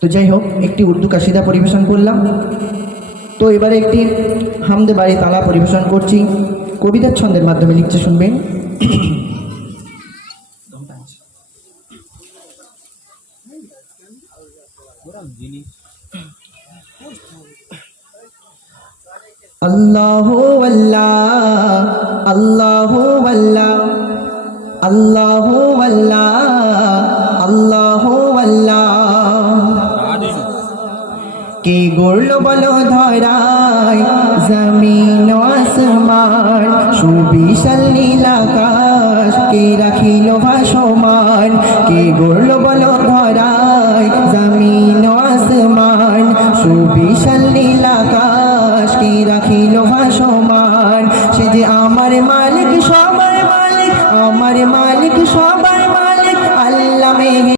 তো যাই হোক, একটি উর্দু কাসিদা পরিবেশন করলাম। তো এবারে একটি হামদে বাড়ি তালা পরিবেশন করছি, কবিতার ছন্দের মাধ্যমে লিখছে, শুনবেন। আল্লাহু আল্লাহ, আল্লাহু আল্লাহ, আল্লাহু আল্লাহ, আল্লাহু আল্লাহ। কে গড়ল বলো ধরায় জমিন আসমান, সুবিশাল নীল আকাশ কে রাখিল ভাসমান। কে গড়ল বলো ধরায় জমিন আসমান, সুবিশাল নীল আকাশ কে রাখিল ভাসমান। সে যে আমার মালিক, সবার মালিক, আমার মালিক সব